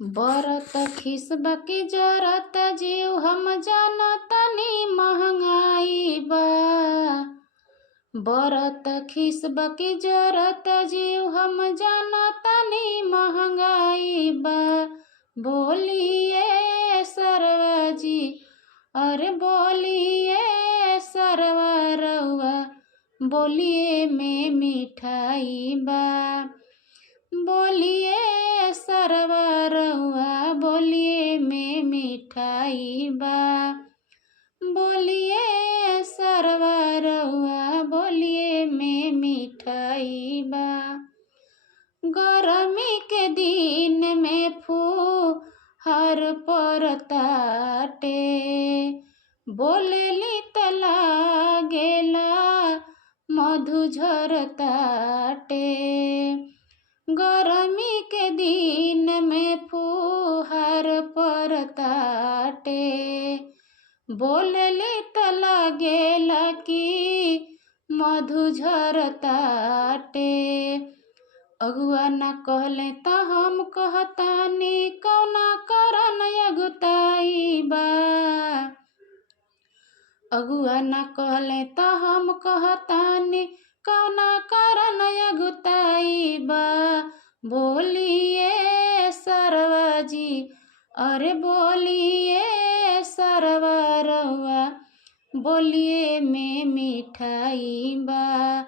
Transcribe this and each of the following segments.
बरत खिसबा की जरत जीव हम जानतनी महंगाई बा। बरत खिसबा की जरत जीव हम जानतनी महंगाई बा। बोलिए सरवा जी, अरे बोलिए सरवा रउआ, बोलिए में मिठाई बा। बोलिए सरवा रउआ, बोलिए में मिठाई बा। बोलिए सरवा रउआ, बोलिए में मिठाई बा। गरमी के दिन में फूहर परताटे, बोलेली त लागेला मधु झरताटे। गरमी के दिन में फूहर परताटे, बोलेली त लागेला कि मधु झरताटे। अगुआ न कहले त हम कहतानी कौना करन अगुताई बा। अगुआ न कहले त हम कहतानी कौना करन अगुताई बा। बोलिए सरवा जी, अरे बोलिए सरवा रउआ, बोलिए में मिठाई बा।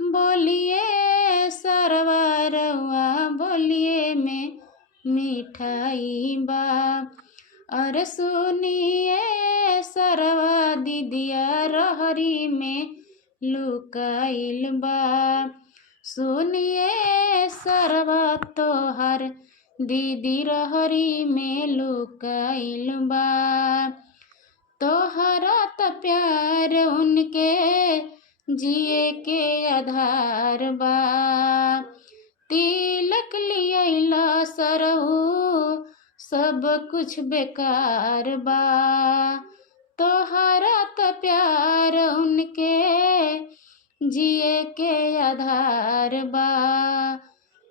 बोलिए सरवा रउआ, बोलिए में मिठाई बा। अरे सुनिए सरवा दीदिया रहरी में लुकाइल बा। सुनिए सरवा तोहर दीदी रहरी में लुकाइल बा। तोहरा त प्यार उनके जिए के आधार बा। तिलक लियला सरहू सब कुछ बेकार बा। तोहरा त प्यार उनके जिए के आधार बा।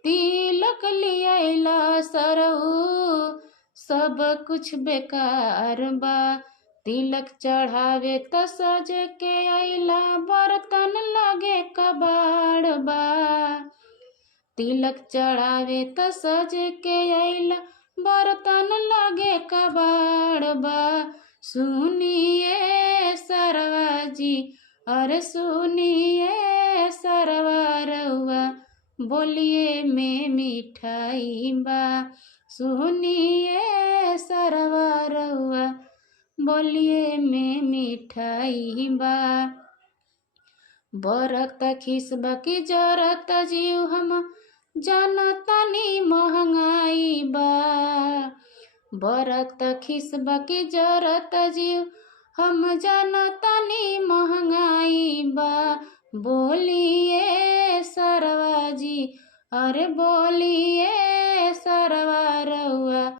तिलक लियला सरहू सब कुछ बेकार बा। तिलक चढ़ावे त सज के अइला बर्तन लगे कबाड़ बा। तिलक चढ़ावे त सज के अइला बर्तन लगे कबाड़ बा। सुनिए सरवा जी, अरे सुनिए सरवा रउआ, बोलिए में मिठाई बा। सुनिए सरवा रउआ, बोलिए में मिठाई बा। बरत खिसबा की जरत जीव हम जानतनी महंगाई बा। बरत खिसबा की जरत जीव हम जानतनी महंगाई बा। बोलिए सरवा जी, अरे बोलिए सरवा रउआ,